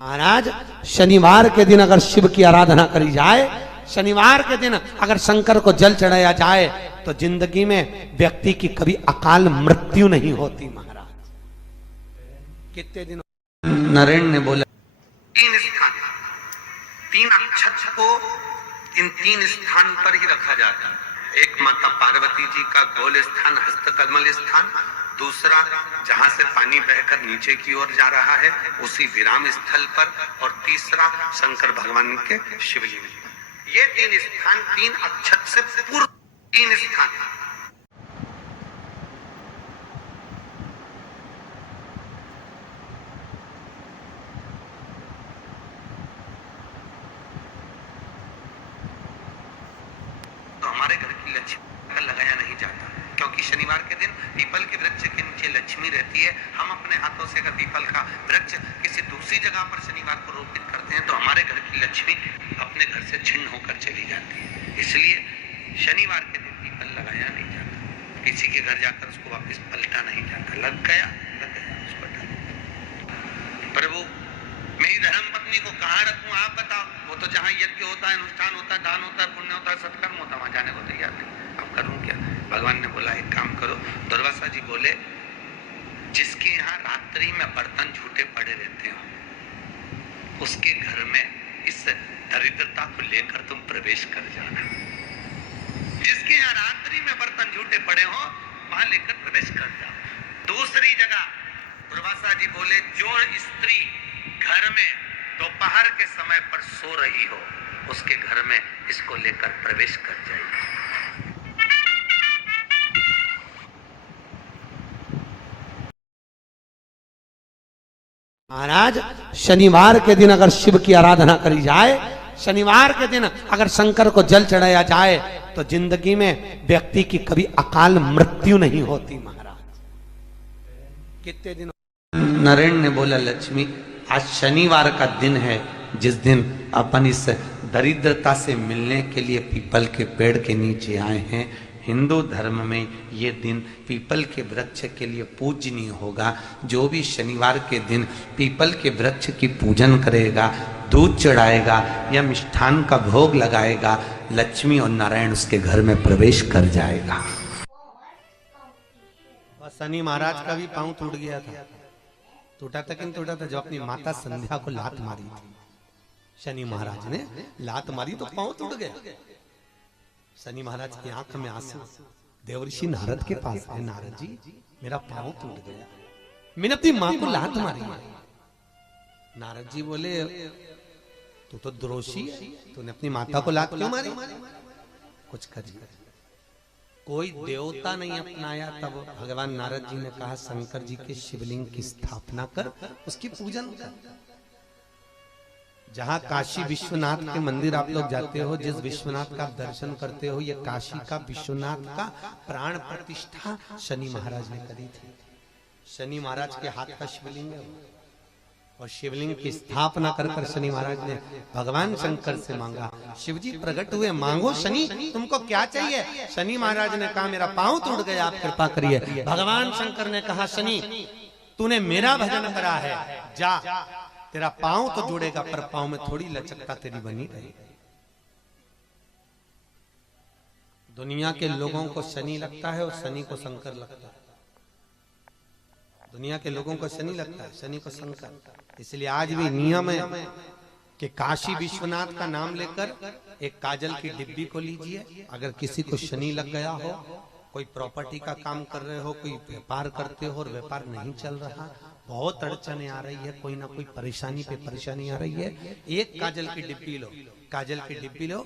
महाराज, शनिवार के दिन अगर शिव की आराधना करी जाए, शनिवार के दिन अगर शंकर को जल चढ़ाया जाए तो जिंदगी में व्यक्ति की कभी अकाल मृत्यु नहीं होती। महाराज, कितने दिन नरेंद्र ने बोला, तीन स्थान, तीन अक्षत को इन तीन स्थान पर ही रखा जाता है। एक माता पार्वती जी का गोल स्थान हस्तकमल स्थान, दूसरा जहां से पानी बहकर नीचे की ओर जा रहा है उसी विराम स्थल पर, और तीसरा शंकर भगवान के शिवलिंग। ये तीन स्थान तीन अक्षत से पूर्व तीन स्थान। तो हमारे घर की लक्ष्मी का लगाया नहीं जाता, क्योंकि शनिवार के दिन पीपल के वृक्ष के नीचे लक्ष्मी रहती है। हम अपने हाथों से अगर पीपल का वृक्ष किसी दूसरी जगह पर शनिवार को रोपित करते हैं तो हमारे घर की लक्ष्मी अपने घर से छिन्न होकर चली जाती है। इसलिए शनिवार के दिन पीपल लगाया नहीं जाता, किसी के घर जाकर उसको वापस पलटा नहीं जाता। लग गया उसको डाल। प्रभु, मेरी धर्म पत्नी को कहाँ रखूं, आप बताओ। वो तो जहाँ यज्ञ होता है, अनुष्ठान होता है, दान होता है, पुण्य होता है, सत्कर्म होता है, वहां जाने को तैयार नहीं। अब करूं क्या? भगवान ने बोला एक काम करो। दुर्वासा जी बोले, जिसके यहाँ रात्रि में बर्तन झूठे पड़े रहते हो उसके घर में इस दरिद्रता को लेकर तुम प्रवेश कर जाना। जिसके यहाँ रात्रि में बर्तन झूठे पड़े हो वहां लेकर प्रवेश कर जाओ। दूसरी जगह दुर्वासा जी बोले, जो स्त्री घर में दोपहर के समय पर सो रही हो उसके घर में इसको लेकर प्रवेश कर जाएगी। महाराज, शनिवार के दिन अगर शिव की आराधना करी जाए, शनिवार के दिन अगर शंकर को जल चढ़ाया जाए तो जिंदगी में व्यक्ति की कभी अकाल मृत्यु नहीं होती। महाराज, कितने दिन नरेंद्र ने बोला, लक्ष्मी आज शनिवार का दिन है जिस दिन अपन इस दरिद्रता से मिलने के लिए पीपल के पेड़ के नीचे आए हैं। हिंदू धर्म में ये दिन पीपल के वृक्ष के लिए पूजनीय होगा। जो भी शनिवार के दिन पीपल के वृक्ष की पूजन करेगा, दूध चढ़ाएगा या मिष्ठान का भोग लगाएगा, लक्ष्मी और नारायण उसके घर में प्रवेश कर जाएगा। शनि महाराज का भी पांव टूट गया था। टूटा था कि नहीं टूटा था? जो अपनी माता संध्या को लात मारी थी, शनि महाराज ने लात मारी तो पांव टूट गया। शनि महाराज की आंख में आंसू। देवर्षि नारद के पास है, नारद जी मेरा पांव टूट गया, मैंने अपनी मां को लात मारी। नारद जी बोले, तू तो द्रोषी है, तूने अपनी माता को लात क्यों मारी? कुछ करिए। कोई देवता नहीं अपनाया। तब भगवान नारद जी ने कहा, शंकर जी के शिवलिंग की स्थापना कर, उसकी पूजन कर। जहां काशी विश्वनाथ के मंदिर आप लोग जाते हो, जिस विश्वनाथ का आप दर्शन करते हो, ये काशी का विश्वनाथ का प्राण प्रतिष्ठा शनि महाराज ने करी थी। शनि महाराज के हाथ का शिवलिंग है और शिवलिंग की स्थापना कर कर शनि महाराज ने भगवान शंकर से मांगा। शिव जी प्रकट हुए, मांगो शनि, तुमको क्या चाहिए? शनि महाराज ने कहा, मेरा पांव टूट गया, आप कृपा करिए। भगवान शंकर ने कहा, शनि तूने मेरा भजन करा है, जा, तेरा पांव तो जुड़ेगा पर पांव में थोड़ी लचकता तेरी बनी रहेगी। दुनिया के लोगों को शनि लगता है और शनि को शंकर लगता है। दुनिया के लोगों को शनि लगता है, शनि को शंकर। इसलिए आज भी नियम है कि काशी विश्वनाथ का नाम लेकर एक काजल की डिब्बी को लीजिए। अगर किसी को शनि लग गया हो, कोई प्रॉपर्टी का काम कर रहे हो, कोई व्यापार करते हो और व्यापार नहीं चल रहा, बहुत अड़चने आ रही है, कोई ना कोई परेशानी पे परेशानी आ रही है, एक काजल की डिब्बी लो, काजल की डिब्बी लो,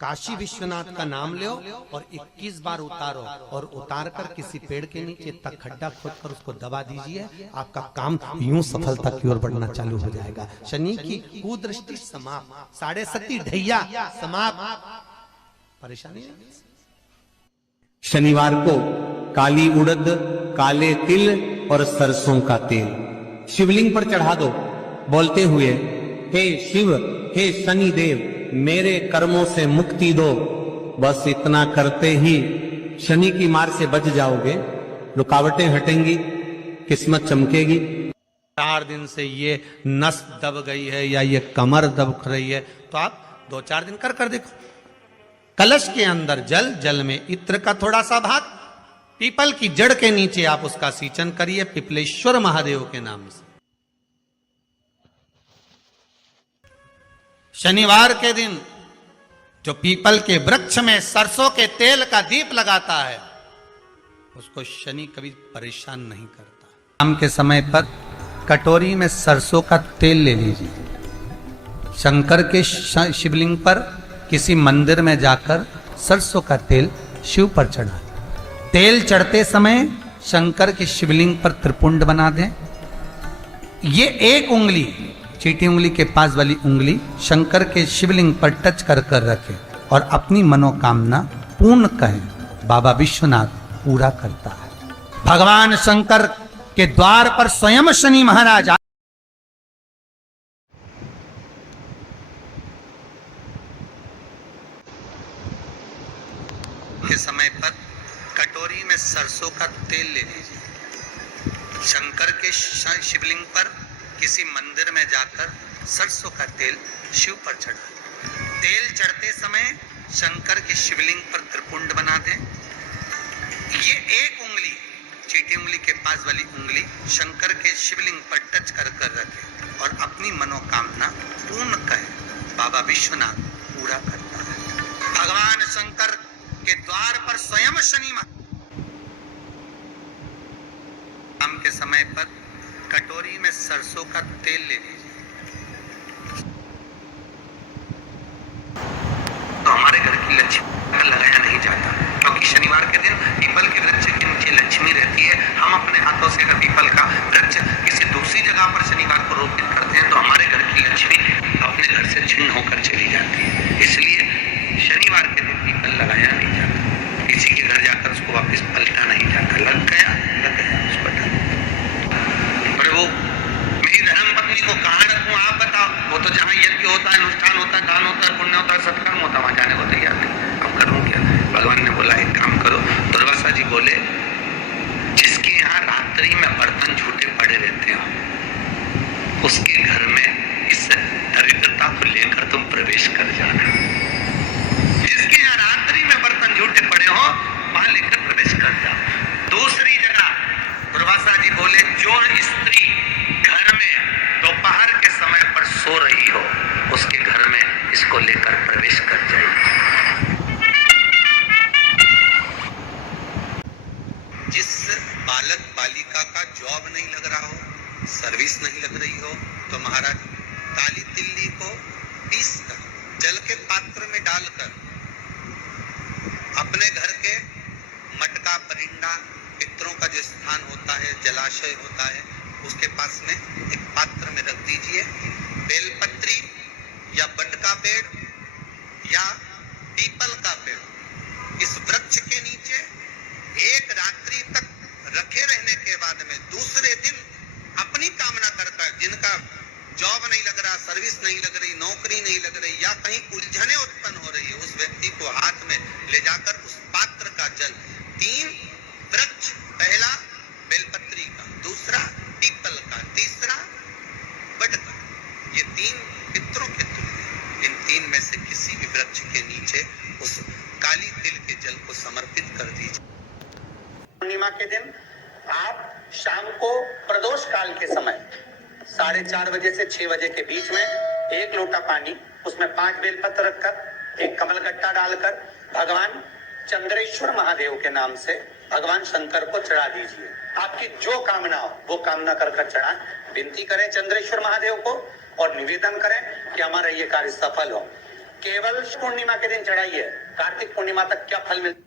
काशी विश्वनाथ का नाम लो और 21 बार उतारो, और उतार कर किसी पेड़ के नीचे तक खड्डा खोद कर उसको दबा दीजिए। आपका काम यूं सफलता की ओर बढ़ना चालू हो जाएगा। शनि की कुदृष्टि समाप्त, 7.5 ढैया समाप्त, परेशानी नहीं। शनिवार को काली उड़द, काले तिल और सरसों का तेल शिवलिंग पर चढ़ा दो, बोलते हुए, हे शिव, हे शनि देव, मेरे कर्मों से मुक्ति दो। बस इतना करते ही शनि की मार से बच जाओगे, रुकावटें हटेंगी, किस्मत चमकेगी। 4 दिन से ये नस दब गई है या ये कमर दब रही है, तो आप 2-4 दिन कर देखो। कलश के अंदर जल, जल में इत्र का थोड़ा सा भाग, पीपल की जड़ के नीचे आप उसका सींचन करिए पिपलेश्वर महादेव के नाम से। शनिवार के दिन जो पीपल के वृक्ष में सरसों के तेल का दीप लगाता है उसको शनि कभी परेशान नहीं करता। शाम के समय पर कटोरी में सरसों का तेल ले लीजिए, शंकर के शिवलिंग पर किसी मंदिर में जाकर सरसों का तेल शिव पर चढ़ा, तेल चढ़ते समय शंकर के शिवलिंग पर त्रिपुंड बना दें। ये एक उंगली, चीटी उंगली के पास वाली उंगली शंकर के शिवलिंग पर टच कर कर रखें और अपनी मनोकामना पूर्ण कहें। बाबा विश्वनाथ पूरा करता है। भगवान शंकर के द्वार पर स्वयं शनि महाराज के समय पर कटोरी में सरसों का तेल ले लीजिए, शंकर के शिवलिंग पर किसी मंदिर में जाकर सरसों का तेल शिव पर चढ़ा, तेल चढ़ते समय शंकर के शिवलिंग पर त्रिपुंड बना दें। ये एक उंगली, चीटी उंगली के पास वाली उंगली शंकर के शिवलिंग पर टच कर कर रखें और अपनी मनोकामना पूर्ण कहें। बाबा विश्वनाथ पूरा करता है। भगवान शंकर के द्वार पर स्वयं शनि शाम के समय पर कटोरी में सरसों का तेल ले लीजिए, तो हमारे घर की लक्ष्मी लगाया नहीं जाता, क्योंकि शनिवार के दिन पीपल के वृक्ष के नीचे लक्ष्मी रहती है। हम अपने हाथों से अगर पीपल का वृक्ष किसी दूसरी जगह पर शनिवार को रोपित करते हैं तो हमारे घर की लक्ष्मी अपने घर से छिन्न होकर चली जाती है। इसलिए शनिवार के दिन पीपल लगाया नहीं जाता, किसी के घर जाकर उसको वापस पलटा नहीं जाता। लग गया उस पर। प्रभु मेरी धर्म पत्नी को कहाँ रखूं आप बताओ। वो तो जहाँ यज्ञ होता है, अनुष्ठान होता है, दान होता है, पुण्य होता है, सत्कर्म होता है, वहां जाने को तैयार नहीं। अब करूं क्या? भगवान ने बोला एक काम करो। दुर्वासा जी बोले जिसके यहाँ रात्रि में बर्तन झूठे पड़े रहते हो उसके घर में इस दरिद्रता को लेकर तुम प्रवेश कर जाना। जिसके यहाँ रात्रि में बर्तन झूठे पड़े हो वहां लेकर प्रवेश कर जाओ। दूसरी जगह दुर्वासा जी बोले जो स्त्री घर में दोपहर के समय पर सो रही हो उसके घर में इसको लेकर प्रवेश कर जाएगी। जिस बालक बालिका का जॉब नहीं लग रहा हो, सर्विस नहीं लग रही हो, तो महाराज काली तिल्ली को पीसकर जल के पात्र में डालकर अपने घर के मटका परिंदा पितरों का जो स्थान होता है, जलाशय होता है, उसके पास में एक पात्र में रख दीजिए। बेलपत्री या बट का पेड़ या पीपल का पेड़ इस वृक्ष के नीचे एक रात्रि तक रखे रहने के बाद में दूसरे दिन अपनी कामना करता, जिनका जॉब नहीं लग रहा, सर्विस नहीं लग रही, नौकरी नहीं लग रही या कहीं उलझने उत्पन्न हो रही है, उस व्यक्ति को हाथ में ले जाकर उस पात्र का जल 3 वृक्ष, पहला बेलपत्री का, दूसरा पीपल का, तीसरा बट का, ये 3 पितरों के तुल्य, इन 3 में से किसी भी वृक्ष के नीचे उस काली तिल के जल को समर्पित कर दीजिए। पूर्णिमा के दिन आप शाम को प्रदोष काल के समय 4:30 बजे से 6 बजे के बीच में 1 लोटा पानी, उसमें 5 बेलपत्र रखकर, एक कमलगट्टा डालकर भगवान चंद्रेश्वर महादेव के नाम से भगवान शंकर को चढ़ा दीजिए। आपकी जो कामना हो वो कामना कर कर चढ़ाएं। विनती करें चंद्रेश्वर महादेव को और निवेदन करें कि हमारा ये कार्य सफल हो। केवल पूर्णिमा के दिन चढ़ाइए, कार्तिक पूर्णिमा तक क्या फल मिलता है?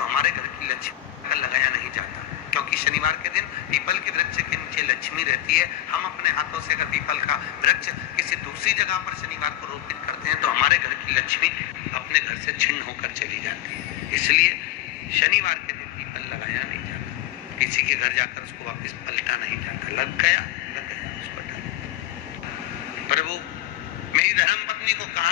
हमारे घर की लक्ष्मी लगाया नहीं जाता, क्योंकि शनिवार के दिन पीपल के वृक्ष के नीचे लक्ष्मी रहती है। हम अपने हाथों से अगर पीपल का वृक्ष किसी दूसरी जगह पर शनिवार को रोपित करते हैं तो हमारे घर की लक्ष्मी अपने घर से छिन्न होकर चली जाती है। इसलिए शनिवार के दिन पीपल लगाया नहीं जाता, किसी के घर जाकर उसको वापस पलटा नहीं जाता। लग गया उस पर। प्रभु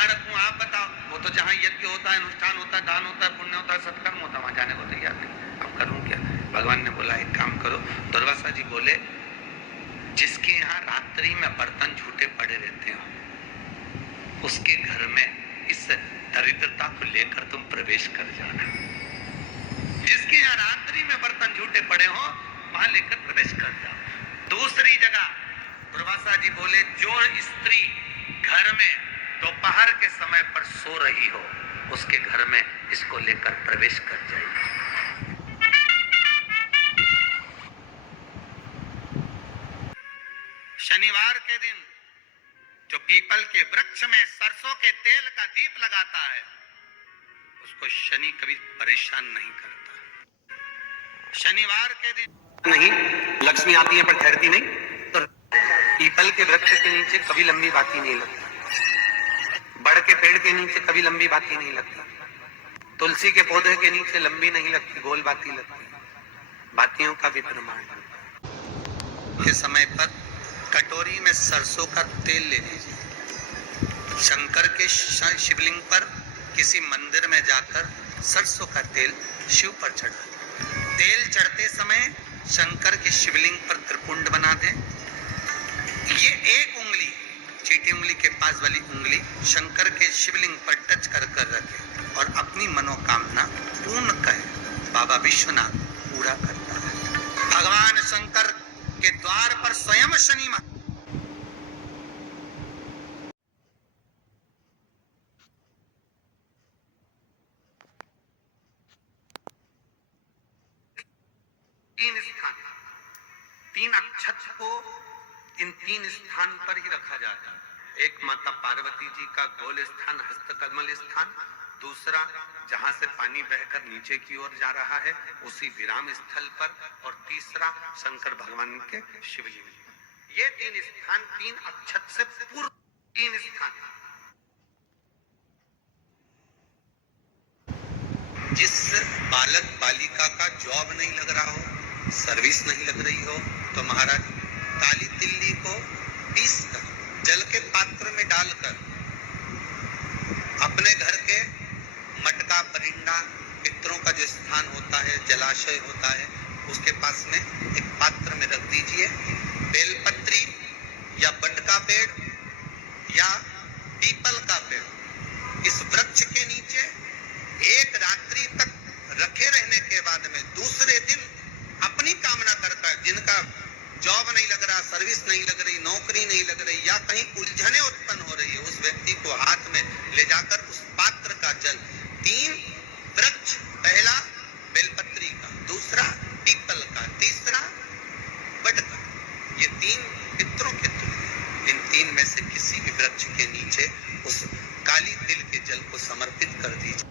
धारक हूं, आप बताओ। वो तो जहां यज्ञ होता है, अनुष्ठान होता है, दान होता है, पुण्य होता है, सत्कर्म होता है, वहां जाने को तैयार नहीं। अब करूं क्या? भगवान ने बोला एक काम करो। दुर्वासा जी बोले जिसके यहाँ रात्रि में बर्तन झूठे पड़े रहते हो उसके घर में इस दरिद्रता को लेकर तुम प्रवेश कर जाना। जिसके यहाँ रात्रि में बर्तन झूठे पड़े हो वहां लेकर प्रवेश कर जाओ। दूसरी जगह दुर्वासा जी बोले जो स्त्री घर में दोपहर के समय पर सो रही हो उसके घर में इसको लेकर प्रवेश कर जाएगी। शनिवार के दिन जो पीपल के वृक्ष में सरसों के तेल का दीप लगाता है उसको शनि कभी परेशान नहीं करता। शनिवार के दिन नहीं लक्ष्मी आती है पर ठहरती नहीं, तो पीपल के वृक्ष के नीचे कभी लंबी बाती नहीं लगती, बड़ के पेड़ के नीचे कभी लंबी बाती नहीं लगती, तुलसी के पौधे के नीचे लंबी नहीं लगती, गोल बाती लगती। बातियों का भी प्रमाण के समय पर कटोरी में सरसों का तेल ले लीजिए। शंकर के शिवलिंग पर किसी मंदिर में जाकर सरसों का तेल शिव पर चढ़ा। तेल चढ़ते समय शंकर के शिवलिंग पर त्रिपुंड बना दें। ये एक उंगली, चीटी उंगली के पास वाली उंगली शंकर के शिवलिंग पर टच कर कर रखें और अपनी मनोकामना पूर्ण करें। बाबा विश्वनाथ पूरा करता है। भगवान शंकर के द्वार पर स्वयं शनि तीन अक्षत को इन तीन स्थान पर ही रखा जाता है। एक माता पार्वती जी का गोल स्थान हस्तकमल स्थान, दूसरा जहां से पानी बहकर नीचे की ओर जा रहा है उसी विराम स्थल पर, और तीसरा शंकर भगवान के शिवलिंग। ये तीन स्थान तीन अक्षत से पूर्व तीन स्थान। जिस बालक बालिका का जॉब नहीं लग रहा हो, सर्विस नहीं लग रही हो, तो महाराज काली तिल्ली को पीसकर जल के पात्र में डालकर अपने घर के मटका परिंदा पितरों का जो स्थान होता है, जलाशय होता है, उसके पास में एक पात्र में रख दीजिए। बेलपत्री या बट का पेड़ या पीपल का पेड़ इस वृक्ष के नीचे एक रात्रि तक रखे रहने के बाद में दूसरे दिन अपनी कामना करता है। जिनका जॉब नहीं लग रहा, सर्विस नहीं लग रही, नौकरी नहीं लग रही या कहीं उलझने उत्पन्न हो रही है, उस व्यक्ति को हाथ में ले जाकर उस पात्र का जल, तीन वृक्ष, पहला बेलपत्री का, दूसरा पीपल का, तीसरा बट का, ये तीन पितरों के तुल्य, इन तीन में से किसी भी वृक्ष के नीचे उस काली तिल के जल को समर्पित कर दीजिए।